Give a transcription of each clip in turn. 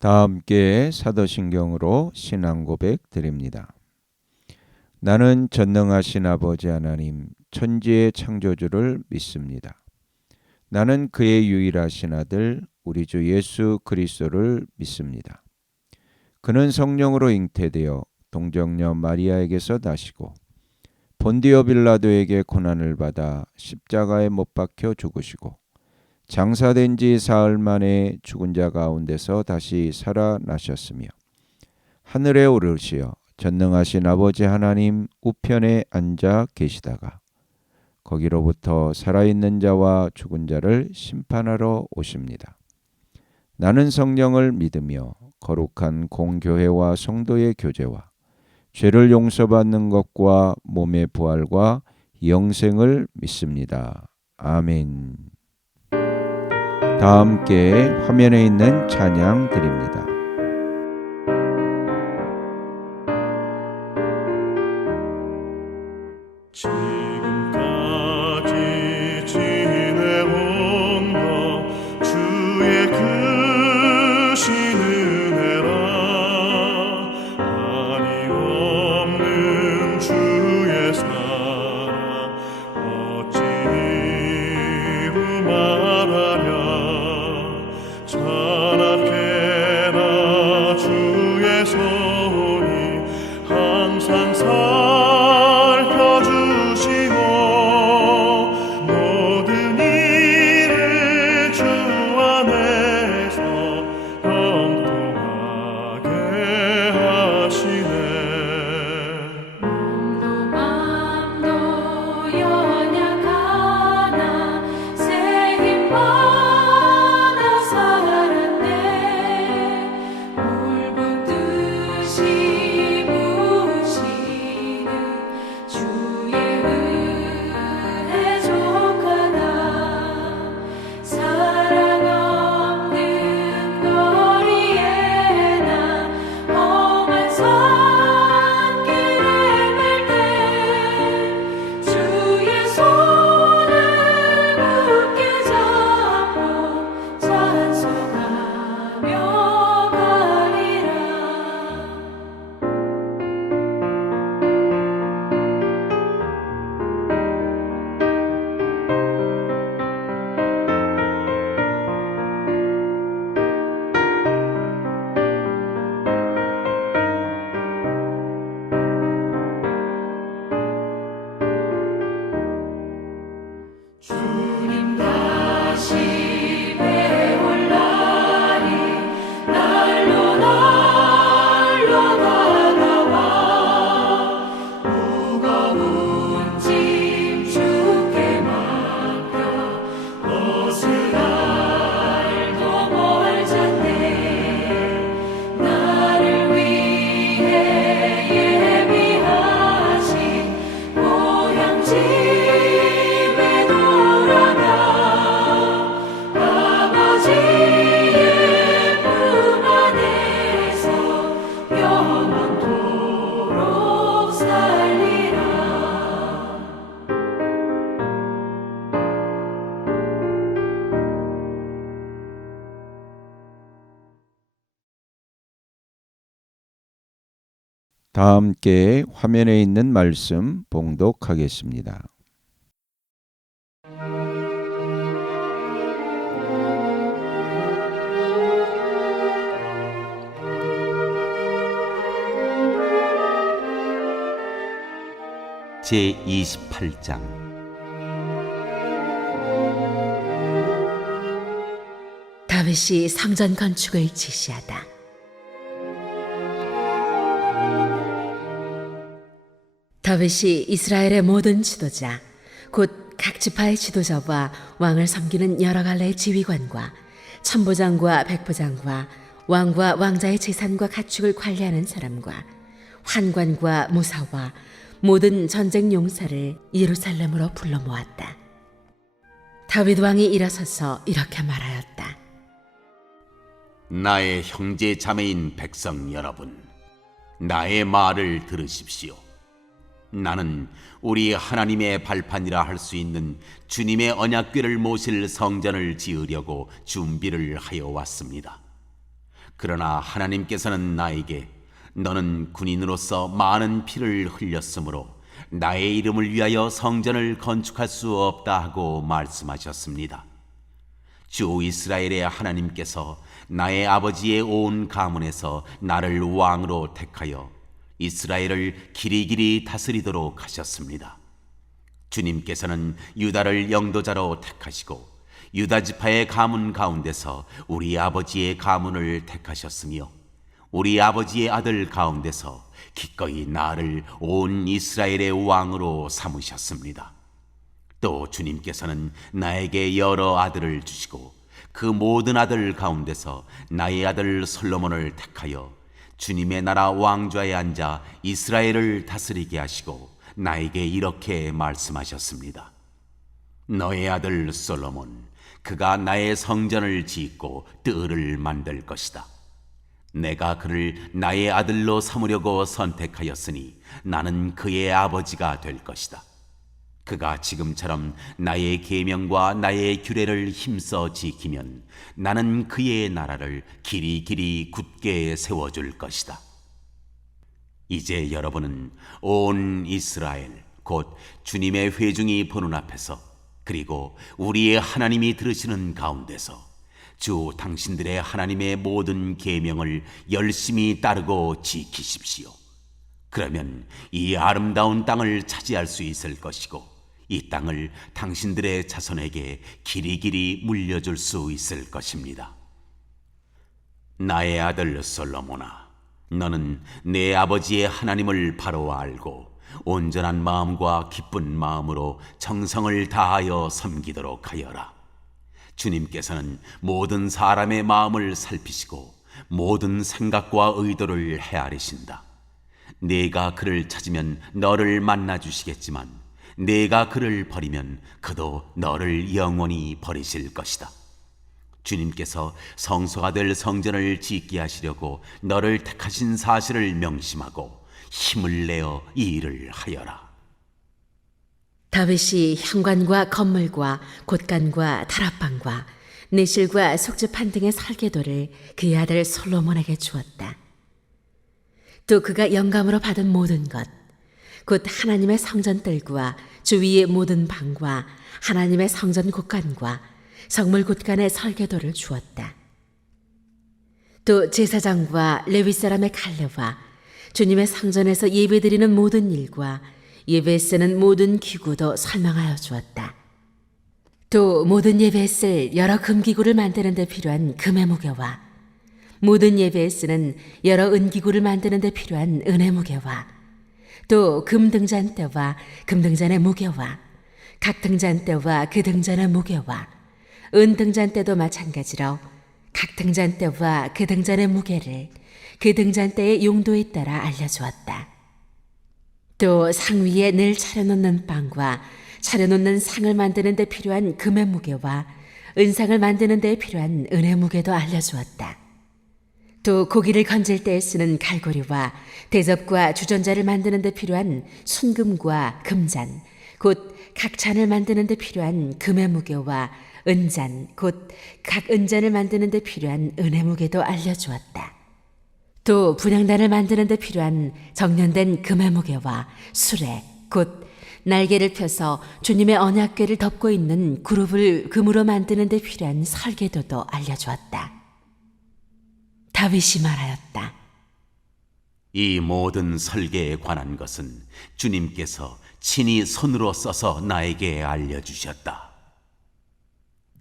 다 함께 사도신경으로 신앙 고백 드립니다. 나는 전능하신 아버지 하나님 천지의 창조주를 믿습니다. 나는 그의 유일하신 아들 우리 주 예수 그리스도를 믿습니다. 그는 성령으로 잉태되어 동정녀 마리아에게서 나시고 본디오 빌라도에게 고난을 받아 십자가에 못 박혀 죽으시고 장사된 지 사흘 만에 죽은 자 가운데서 다시 살아나셨으며 하늘에 오르시어 전능하신 아버지 하나님 우편에 앉아 계시다가 거기로부터 살아있는 자와 죽은 자를 심판하러 오십니다. 나는 성령을 믿으며 거룩한 공교회와 성도의 교제와 죄를 용서받는 것과 몸의 부활과 영생을 믿습니다. 아멘. 다 함께 화면에 있는 찬양 드립니다. 지금까지 지내온 것 주의 크신 은혜라 한이 없는 주의 사랑 어찌 이루 말하랴 찬악해라 주의 손이 항상 살펴주시고 모든 일을 주 안에서 형통하게 하시네. 몸도 맘도 연약하나 새 힘 받아 살았네. 물붓듯이 부으시는 주의 은혜 족하다. 사랑 없는 거리에 나 험한 산길을 갈 때 주의 손을 굳게 잡고 찬송하며 가리라. 주님 다시 배올 날이 날로 다가와 무거운 짐 주께 맡겨 벗을 날도 멀잖네. 나를 위해 예비하신 고향 집에 돌아가 아버지의 품 안에서 영원토록 살리라. 다 함께 화면에 있는 말씀 봉독하겠습니다. 제28장 다윗이 성전 건축을 지시하다. 다윗이 이스라엘의 모든 지도자, 곧 각 지파의 지도자와 왕을 섬기는 여러 갈래의 지휘관과 천부장과 백부장과 왕과 왕자의 재산과 가축을 관리하는 사람과 환관과 무사와 모든 전쟁 용사를 예루살렘으로 불러 모았다. 다윗 왕이 일어서서 이렇게 말하였다. 나의 형제 자매인 백성 여러분, 나의 말을 들으십시오. 나는 우리 하나님의 발판이라 할 수 있는 주님의 언약궤를 모실 성전을 지으려고 준비를 하여 왔습니다. 그러나 하나님께서는 나에게 너는 군인으로서 많은 피를 흘렸으므로 나의 이름을 위하여 성전을 건축할 수 없다 하고 말씀하셨습니다. 주 이스라엘의 하나님께서 나의 아버지의 온 가문에서 나를 왕으로 택하여 이스라엘을 길이길이 다스리도록 하셨습니다. 주님께서는 유다를 영도자로 택하시고 유다 지파의 가문 가운데서 우리 아버지의 가문을 택하셨으며 우리 아버지의 아들 가운데서 기꺼이 나를 온 이스라엘의 왕으로 삼으셨습니다. 또 주님께서는 나에게 여러 아들을 주시고 그 모든 아들 가운데서 나의 아들 솔로몬을 택하여 주님의 나라 왕좌에 앉아 이스라엘을 다스리게 하시고 나에게 이렇게 말씀하셨습니다. 너의 아들 솔로몬, 그가 나의 성전을 짓고 뜰을 만들 것이다. 내가 그를 나의 아들로 삼으려고 선택하였으니 나는 그의 아버지가 될 것이다. 그가 지금처럼 나의 계명과 나의 규례를 힘써 지키면 나는 그의 나라를 길이길이 굳게 세워줄 것이다. 이제 여러분은 온 이스라엘 곧 주님의 회중이 보는 앞에서 그리고 우리의 하나님이 들으시는 가운데서 주 당신들의 하나님의 모든 계명을 열심히 따르고 지키십시오. 그러면 이 아름다운 땅을 차지할 수 있을 것이고 이 땅을 당신들의 자손에게 길이길이 물려줄 수 있을 것입니다. 나의 아들 솔로몬아, 너는 내 아버지의 하나님을 바로 알고 온전한 마음과 기쁜 마음으로 정성을 다하여 섬기도록 하여라. 주님께서는 모든 사람의 마음을 살피시고 모든 생각과 의도를 헤아리신다. 네가 그를 찾으면 너를 만나 주시겠지만 네가 그를 버리면 그도 너를 영원히 버리실 것이다. 주님께서 성소가 될 성전을 짓게 하시려고 너를 택하신 사실을 명심하고 힘을 내어 이 일을 하여라. 다윗이 현관과 건물과 곳간과 다락방과 내실과 속주판 등의 설계도를 그의 아들 솔로몬에게 주었다. 또 그가 영감으로 받은 모든 것, 곧 하나님의 성전 뜰과 주위의 모든 방과 하나님의 성전 곳간과 성물 곳간의 설계도를 주었다. 또 제사장과 레위 사람의 갈례와 주님의 성전에서 예배드리는 모든 일과 예배에 쓰는 모든 기구도 설명하여 주었다. 또 모든 예배에 쓸 여러 금기구를 만드는 데 필요한 금의 무게와 모든 예배에 쓰는 여러 은기구를 만드는 데 필요한 은의 무게와 또 금등잔대와 금등잔의 무게와 각 등잔대와 그 등잔의 무게와 은등잔대도 마찬가지로 각 등잔대와 그 등잔의 무게를 그 등잔대의 용도에 따라 알려주었다. 또 상 위에 늘 차려놓는 빵과 차려놓는 상을 만드는 데 필요한 금의 무게와 은상을 만드는 데 필요한 은의 무게도 알려주었다. 또 고기를 건질 때에 쓰는 갈고리와 대접과 주전자를 만드는 데 필요한 순금과 금잔, 곧 각 잔을 만드는 데 필요한 금의 무게와 은잔, 곧 각 은잔을 만드는 데 필요한 은의 무게도 알려주었다. 또 분향단을 만드는 데 필요한 정련된 금의 무게와 수레, 곧 날개를 펴서 주님의 언약궤를 덮고 있는 그룹을 금으로 만드는 데 필요한 설계도도 알려주었다. 다윗이 말하였다. 이 모든 설계에 관한 것은 주님께서 친히 손으로 써서 나에게 알려주셨다.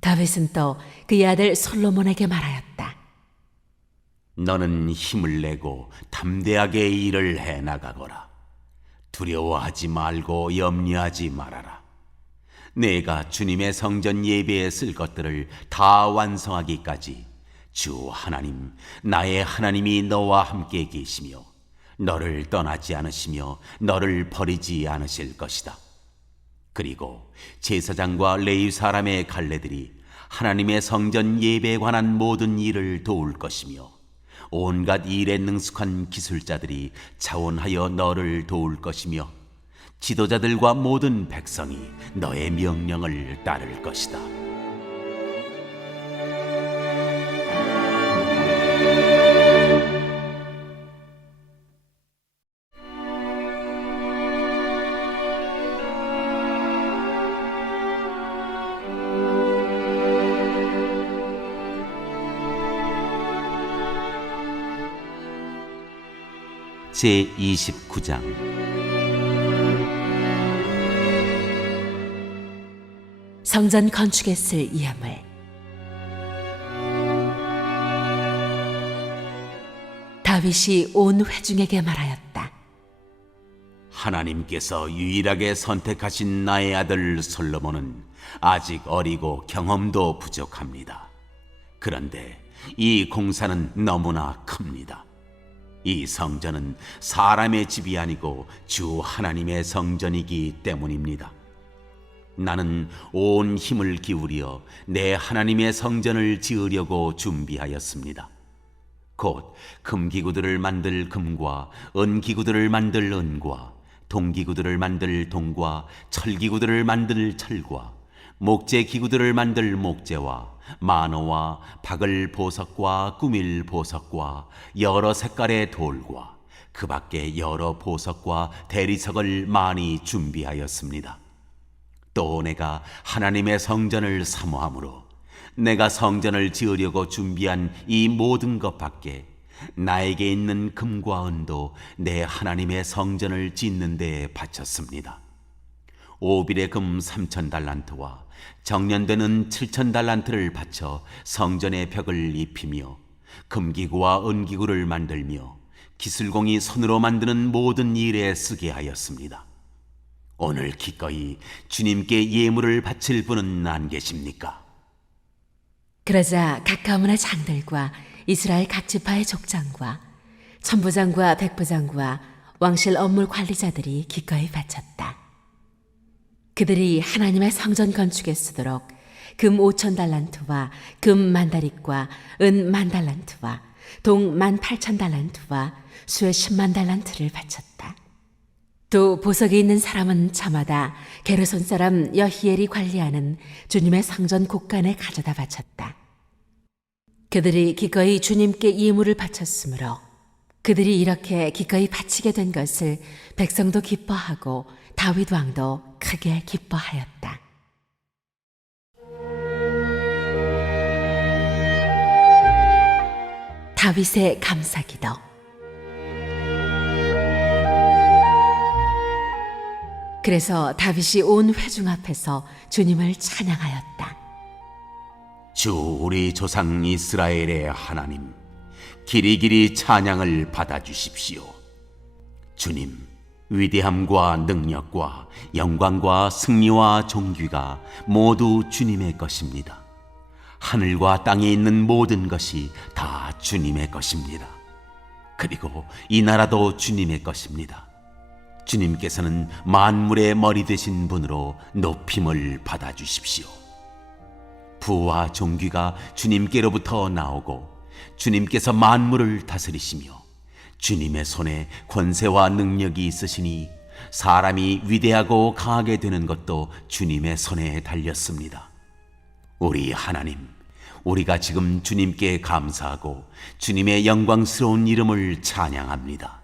다윗은 또 그의 아들 솔로몬에게 말하였다. 너는 힘을 내고 담대하게 일을 해나가거라. 두려워하지 말고 염려하지 말아라. 내가 주님의 성전 예배에 쓸 것들을 다 완성하기까지 주 하나님, 나의 하나님이 너와 함께 계시며 너를 떠나지 않으시며 너를 버리지 않으실 것이다. 그리고 제사장과 레위 사람의 갈례들이 하나님의 성전 예배에 관한 모든 일을 도울 것이며 온갖 일에 능숙한 기술자들이 자원하여 너를 도울 것이며 지도자들과 모든 백성이 너의 명령을 따를 것이다. 제29장. 성전 건축에 쓸 이야물. 다윗이 온 회중에게 말하였다. 하나님께서 유일하게 선택하신 나의 아들 솔로몬은 아직 어리고 경험도 부족합니다. 그런데 이 공사는 너무나 큽니다. 이 성전은 사람의 집이 아니고 주 하나님의 성전이기 때문입니다. 나는 온 힘을 기울여 내 하나님의 성전을 지으려고 준비하였습니다. 곧 금기구들을 만들 금과 은기구들을 만들 은과 동기구들을 만들 동과 철기구들을 만들 철과 목재기구들을 만들 목재와 만호와 박을 보석과 꾸밀 보석과 여러 색깔의 돌과 그 밖에 여러 보석과 대리석을 많이 준비하였습니다. 또 내가 하나님의 성전을 사모하므로 내가 성전을 지으려고 준비한 이 모든 것 밖에 나에게 있는 금과 은도 내 하나님의 성전을 짓는 데에 바쳤습니다. 오빌의 금 3,000달란트와 정년되는 7,000달란트를 바쳐 성전의 벽을 입히며 금기구와 은기구를 만들며 기술공이 손으로 만드는 모든 일에 쓰게 하였습니다. 오늘 기꺼이 주님께 예물을 바칠 분은 안 계십니까? 그러자 가까우문의 장들과 이스라엘 각 지파의 족장과 천부장과 백부장과 왕실 업무 관리자들이 기꺼이 바쳤다. 그들이 하나님의 성전 건축에 쓰도록 금 5,000달란트와 금 10,000다릿과 은 10,000달란트와 동 18,000달란트와 수의 100,000달란트를 바쳤다. 또 보석이 있는 사람은 저마다 게르손 사람 여히엘이 관리하는 주님의 성전 곳간에 가져다 바쳤다. 그들이 기꺼이 주님께 예물을 바쳤으므로 그들이 이렇게 기꺼이 바치게 된 것을 백성도 기뻐하고 다윗 왕도 크게 기뻐하였다. 다윗의 감사기도. 그래서 다윗이 온 회중 앞에서 주님을 찬양하였다. 주 우리 조상 이스라엘의 하나님, 길이길이 찬양을 받아주십시오. 주님, 위대함과 능력과 영광과 승리와 존귀가 모두 주님의 것입니다. 하늘과 땅에 있는 모든 것이 다 주님의 것입니다. 그리고 이 나라도 주님의 것입니다. 주님께서는 만물의 머리 되신 분으로 높임을 받아주십시오. 부와 존귀가 주님께로부터 나오고 주님께서 만물을 다스리시며 주님의 손에 권세와 능력이 있으시니 사람이 위대하고 강하게 되는 것도 주님의 손에 달렸습니다. 우리 하나님, 우리가 지금 주님께 감사하고 주님의 영광스러운 이름을 찬양합니다.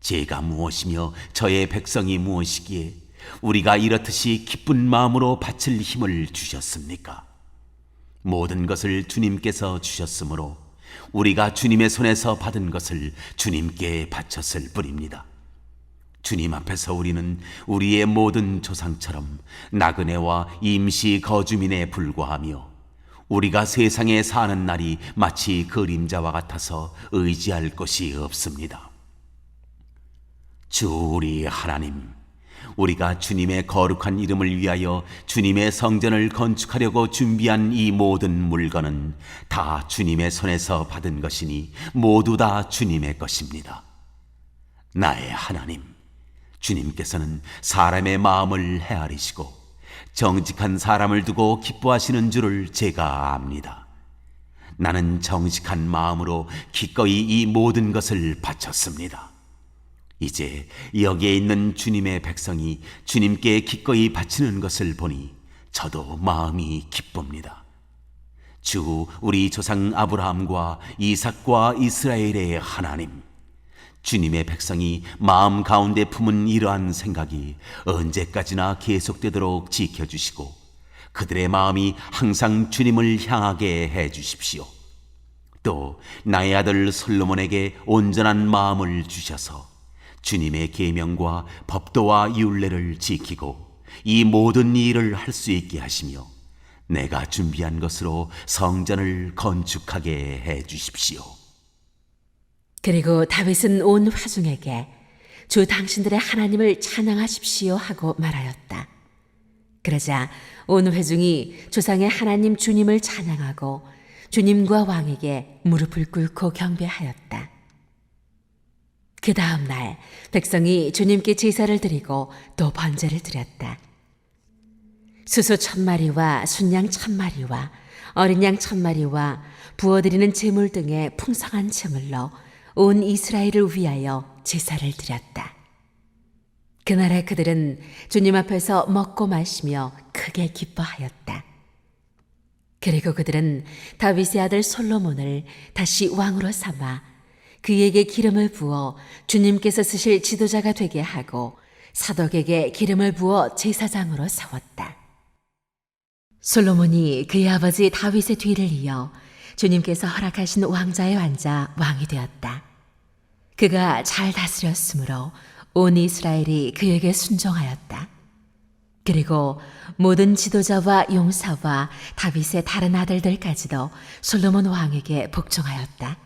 제가 무엇이며 저의 백성이 무엇이기에 우리가 이렇듯이 기쁜 마음으로 바칠 힘을 주셨습니까? 모든 것을 주님께서 주셨으므로 우리가 주님의 손에서 받은 것을 주님께 바쳤을 뿐입니다. 주님 앞에서 우리는 우리의 모든 조상처럼 나그네와 임시 거주민에 불과하며 우리가 세상에 사는 날이 마치 그림자와 같아서 의지할 것이 없습니다. 주 우리 하나님, 우리가 주님의 거룩한 이름을 위하여 주님의 성전을 건축하려고 준비한 이 모든 물건은 다 주님의 손에서 받은 것이니 모두 다 주님의 것입니다. 나의 하나님, 주님께서는 사람의 마음을 헤아리시고 정직한 사람을 두고 기뻐하시는 줄을 제가 압니다. 나는 정직한 마음으로 기꺼이 이 모든 것을 바쳤습니다. 이제 여기에 있는 주님의 백성이 주님께 기꺼이 바치는 것을 보니 저도 마음이 기쁩니다. 주 우리 조상 아브라함과 이삭과 이스라엘의 하나님, 주님의 백성이 마음 가운데 품은 이러한 생각이 언제까지나 계속되도록 지켜주시고 그들의 마음이 항상 주님을 향하게 해주십시오. 또 나의 아들 솔로몬에게 온전한 마음을 주셔서 주님의 계명과 법도와 율례를 지키고 이 모든 일을 할 수 있게 하시며 내가 준비한 것으로 성전을 건축하게 해 주십시오. 그리고 다윗은 온 회중에게 주 당신들의 하나님을 찬양하십시오 하고 말하였다. 그러자 온 회중이 조상의 하나님 주님을 찬양하고 주님과 왕에게 무릎을 꿇고 경배하였다. 그 다음 날 백성이 주님께 제사를 드리고 또 번제를 드렸다. 수소 1,000마리와 순양 1,000마리와 어린 양 1,000마리와 부어드리는 제물 등의 풍성한 제물로 온 이스라엘을 위하여 제사를 드렸다. 그날에 그들은 주님 앞에서 먹고 마시며 크게 기뻐하였다. 그리고 그들은 다윗의 아들 솔로몬을 다시 왕으로 삼아 그에게 기름을 부어 주님께서 쓰실 지도자가 되게 하고 사독에게 기름을 부어 제사장으로 세웠다. 솔로몬이 그의 아버지 다윗의 뒤를 이어 주님께서 허락하신 왕자에 앉아 왕이 되었다. 그가 잘 다스렸으므로 온 이스라엘이 그에게 순종하였다. 그리고 모든 지도자와 용사와 다윗의 다른 아들들까지도 솔로몬 왕에게 복종하였다.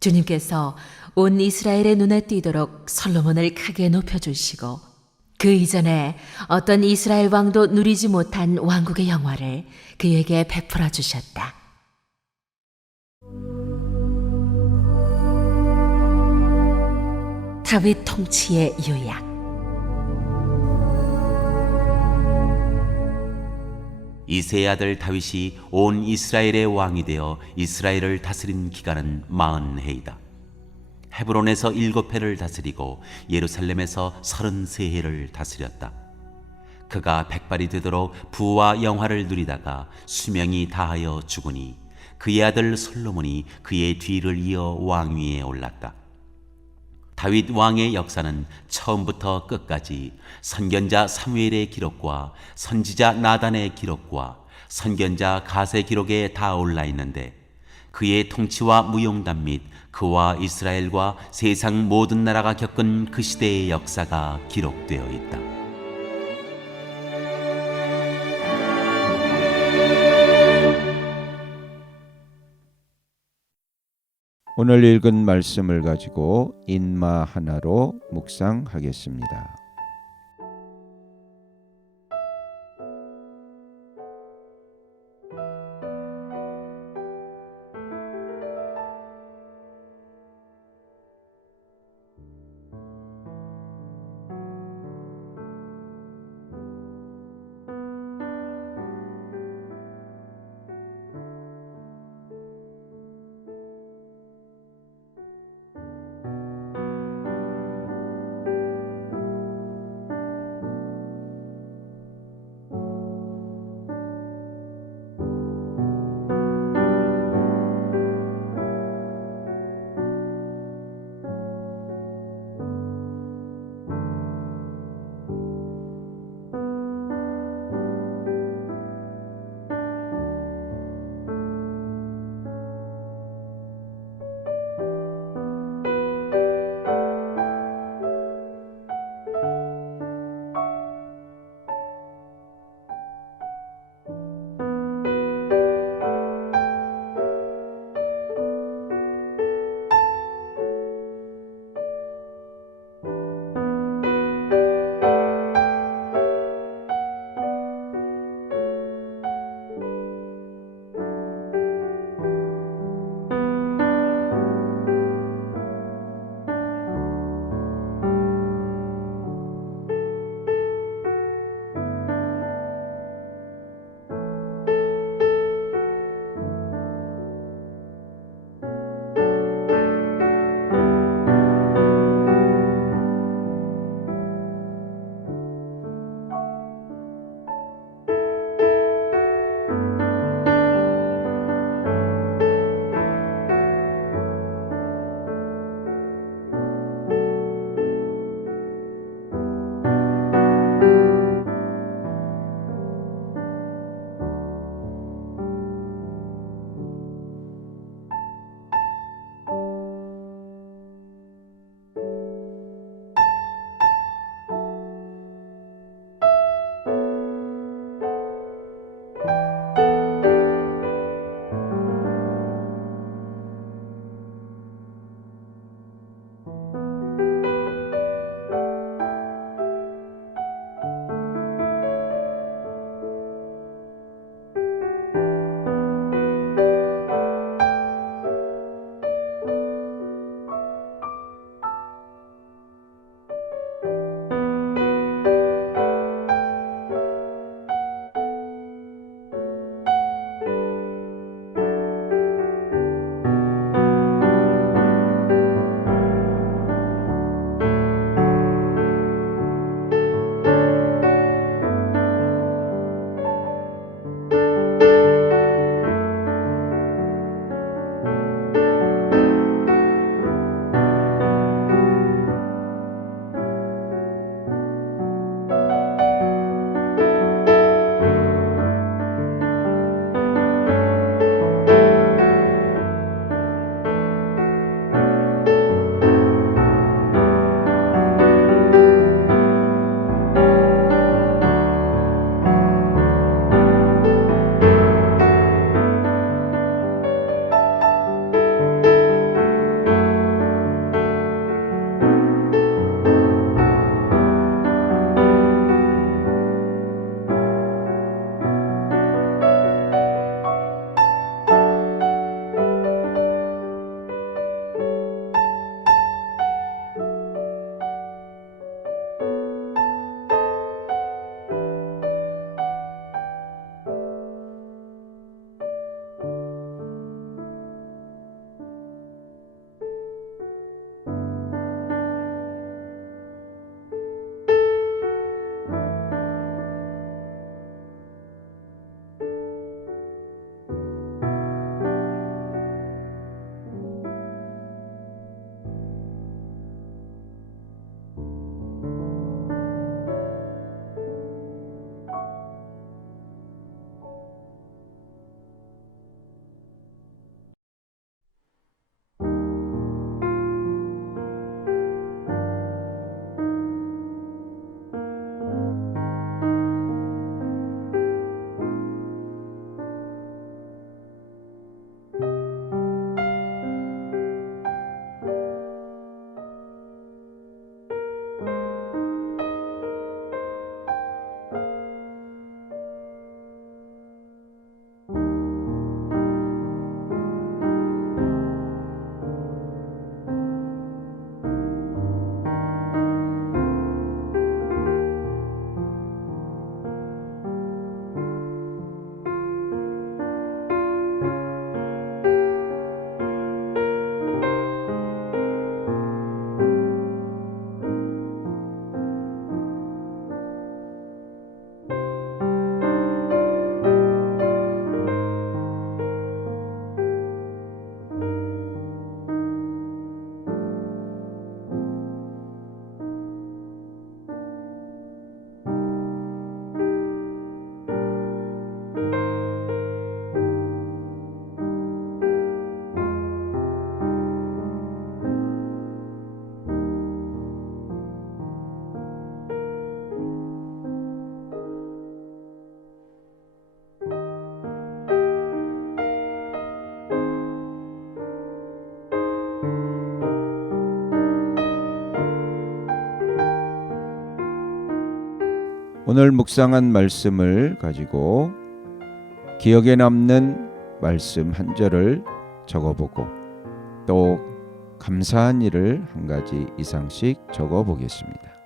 주님께서 온 이스라엘의 눈에 띄도록 솔로몬을 크게 높여주시고 그 이전에 어떤 이스라엘 왕도 누리지 못한 왕국의 영화를 그에게 베풀어 주셨다. 다윗 통치의 요약. 이새의 아들 다윗이 온 이스라엘의 왕이 되어 이스라엘을 다스린 기간은 40해이다. 헤브론에서 7해를 다스리고 예루살렘에서 33해를 다스렸다. 그가 백발이 되도록 부와 영화를 누리다가 수명이 다하여 죽으니 그의 아들 솔로몬이 그의 뒤를 이어 왕위에 올랐다. 다윗 왕의 역사는 처음부터 끝까지 선견자 사무엘의 기록과 선지자 나단의 기록과 선견자 갓의 기록에 다 올라 있는데 그의 통치와 무용담 및 그와 이스라엘과 세상 모든 나라가 겪은 그 시대의 역사가 기록되어 있다. 오늘 읽은 말씀을 가지고 인마 하나로 묵상하겠습니다. 오늘 묵상한 말씀을 가지고 기억에 남는 말씀 한 절을 적어보고 또 감사한 일을 한 가지 이상씩 적어보겠습니다.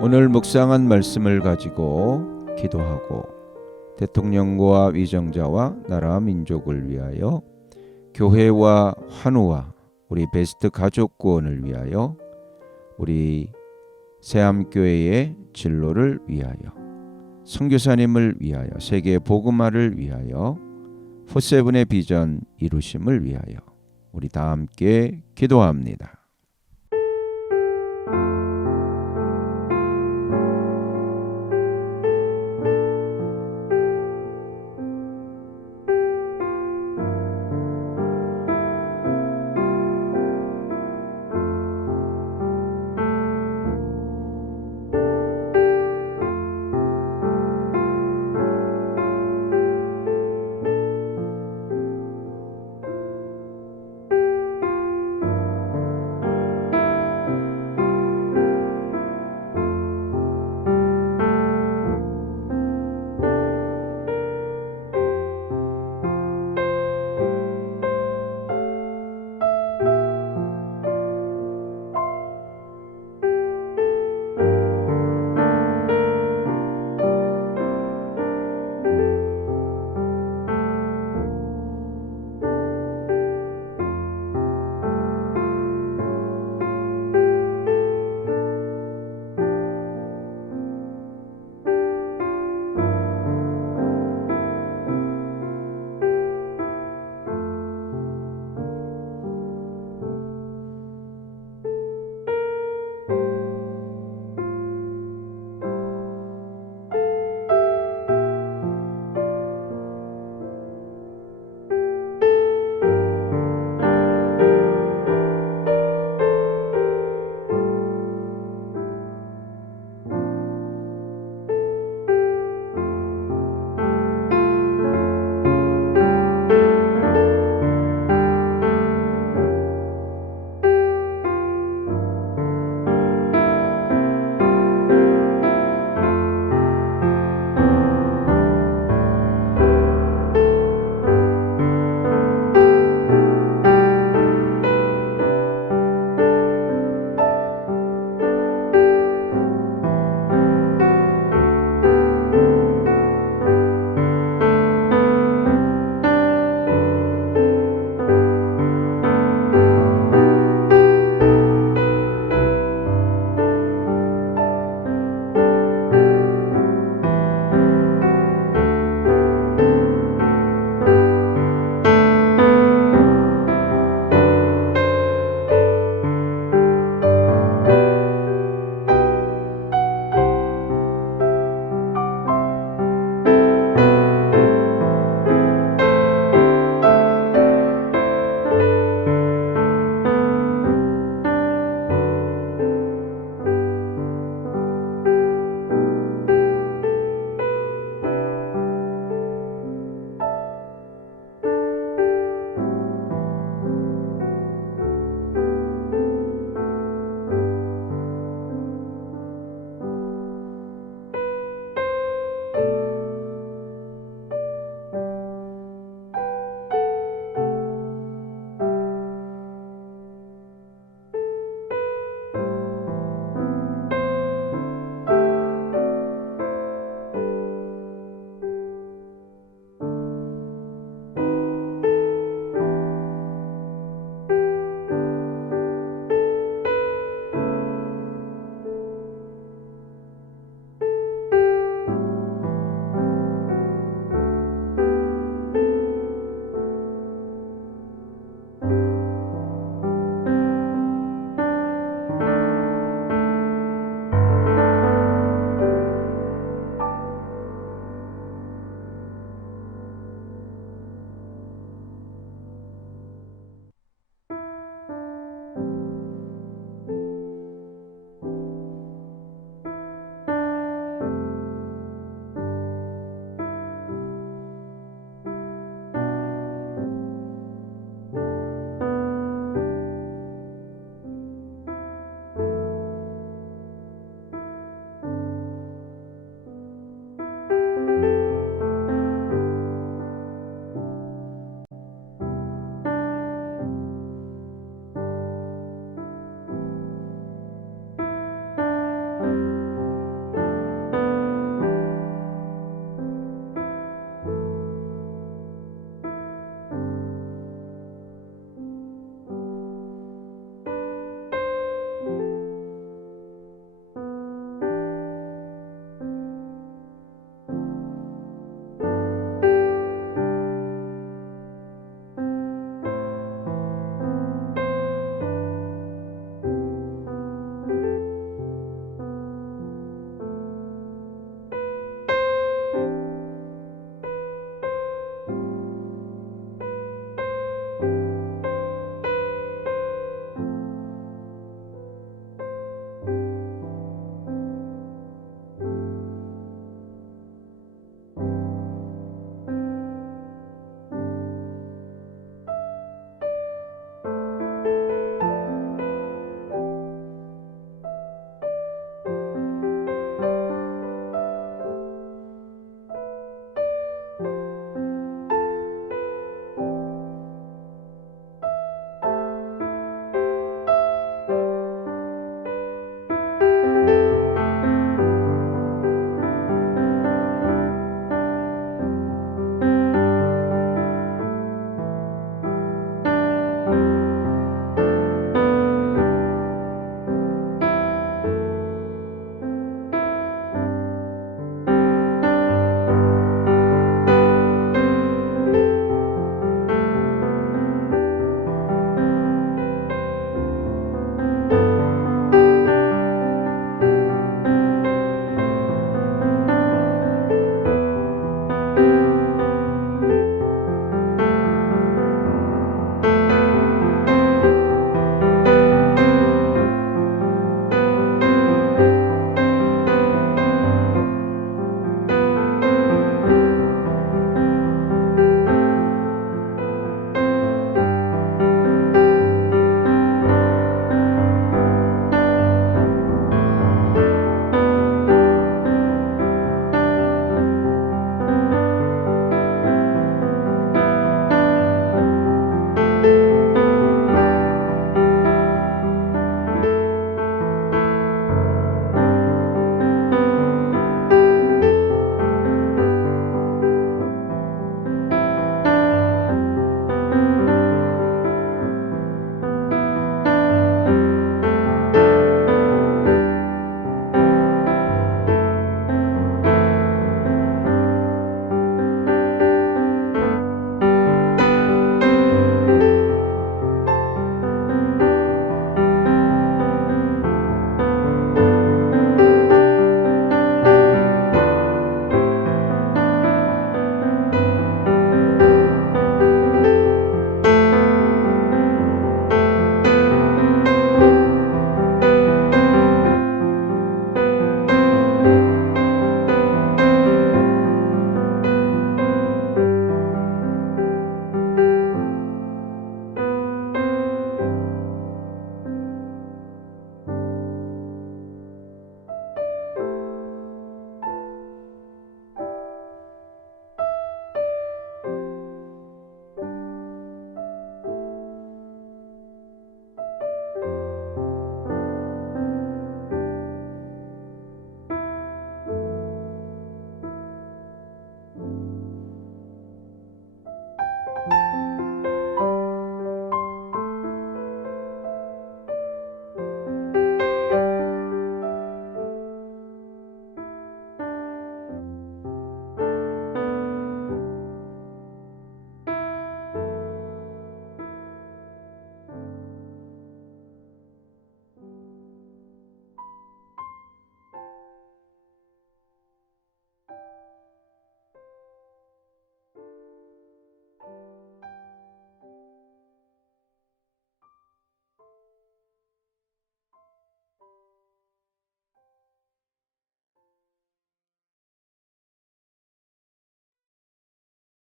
오늘 묵상한 말씀을 가지고 기도하고 대통령과 위정자와 나라 민족을 위하여 교회와 환우와 우리 베스트 가족 구원을 위하여 우리 새암교회의 진로를 위하여 선교사님을 위하여 세계 복음화를 위하여 포세븐의 비전 이루심을 위하여 우리 다 함께 기도합니다.